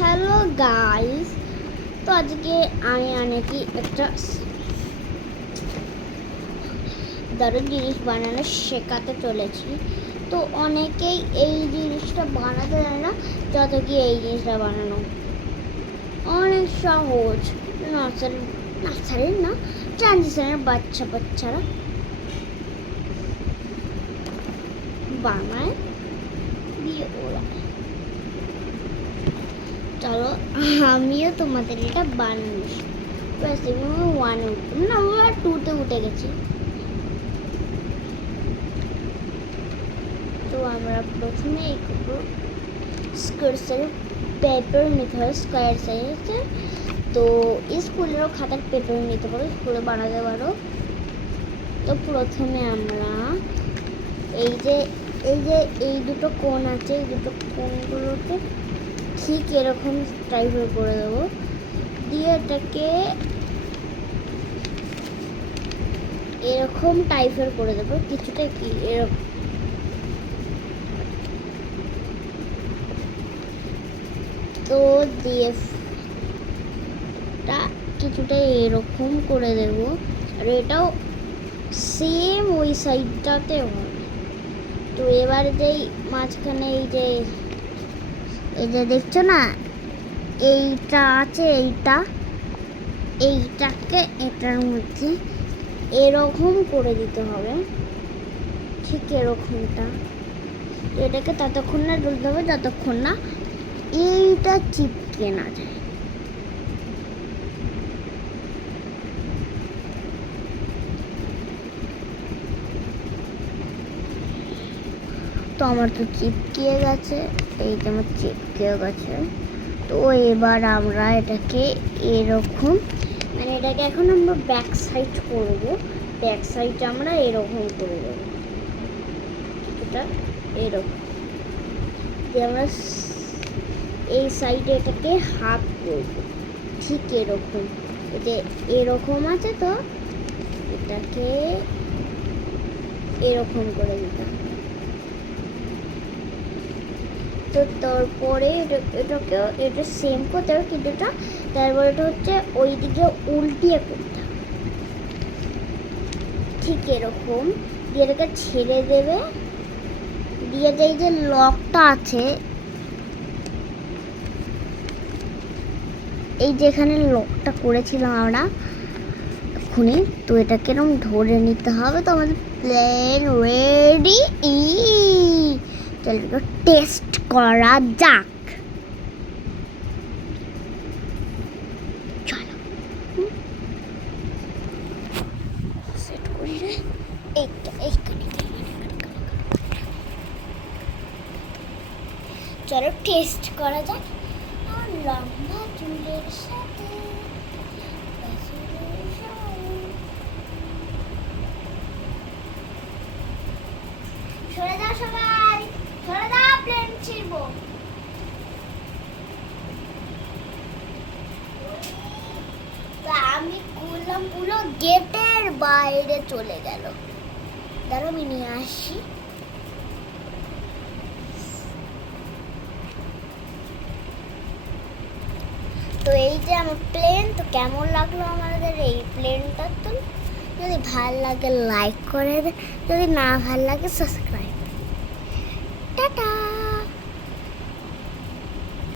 Hello guys, তো আজকে আমি অনেকে একটা দারুণ জিনিস বানানো শেখাতে চলেছি। তো অনেকেই এই জিনিসটা বানাতে জানে না, যত কি এই জিনিসটা বানানো অনেক সহজ। নার্সারির না, ট্রানজিশনের বাচ্চারা বানায় দিয়ে ওরা। চলো আমিও তোমাদের এটা বানানো ওয়ান না, আমরা 2-তে উঠে গেছি। তো আমরা প্রথমে এই স্কোয়ার পেপার নিতে হয়, স্কোয়ার সাইজে। তো স্কুলেরও খাতার পেপার নিতে পারো, স্কুলে বানাতে পারো। তো প্রথমে আমরা এই দুটো কোণ আছে, এই দুটো কোণগুলোকে ঠিক এরকম টাইপের করে দেবো, দিয়ে এটাকে এরকম টাইপের করে দেবো কিছুটা, কি এরকম। তো দিয়ে কিছুটা এরকম করে দেব, আর এটাও সেম ওই সাইডটাতে হবে। তো এবার যেই মাঝখানে এই যে দেখছো না, এইটা আছে, এইটাকে এটার মধ্যে এরকম করে দিতে হবে, ঠিক এরকমটা। তো এটাকে ততক্ষণ না ডলতে হবে যতক্ষণ না এইটা চিপকে না যায়। তো আমার তো চিপকিয়ে গেছে, এই যে আমার চিপকিয়ে গেছে। তো এবার আমরা এটাকে এরকম, মানে এটাকে এখন আমরা ব্যাক সাইড করবো। ব্যাক সাইড আমরা এরকম করে দেবো, এটা এরকম দিয়ে আমরা এই সাইডে এটাকে হাফ করবো, ঠিক এরকম। এই যে এরকম আছে, তো এটাকে এরকম করে দিতাম। তো তারপরে এটাকেও এটা সেম করতে হবে, কিন্তু তারপরে এটা হচ্ছে ওই দিকে উল্টিয়ে করতে হবে, ঠিক এরকম দিয়ে এটাকে ছেড়ে দেবে। দিয়ে এই যে লকটা আছে, এই যেখানে লকটা করেছিলাম আমরা এক্ষুনি, তো এটাকে এরকম ধরে নিতে হবে। তো আমাদের প্লেন রেডি। চলো টেস্ট করা যাক। চলো সেট করি রে, চলো টেস্ট করা যাক। লম্বা চুলের সাথে সরে দাও সবাই, সরে দাও, প্লেন ছিড়বো। তা আমি করলাম পুরো গেটের বাইরে চলে গেল। দাঁড়াও আমি নিয়ে আসি। তো এই যে আমার প্লেন, তো কেমন লাগলো আমাদের এই প্লেনটা? তো যদি ভাল লাগে লাইক করে দেন, যদি না ভাল লাগে সাবস্ক্রাইব। টাটা।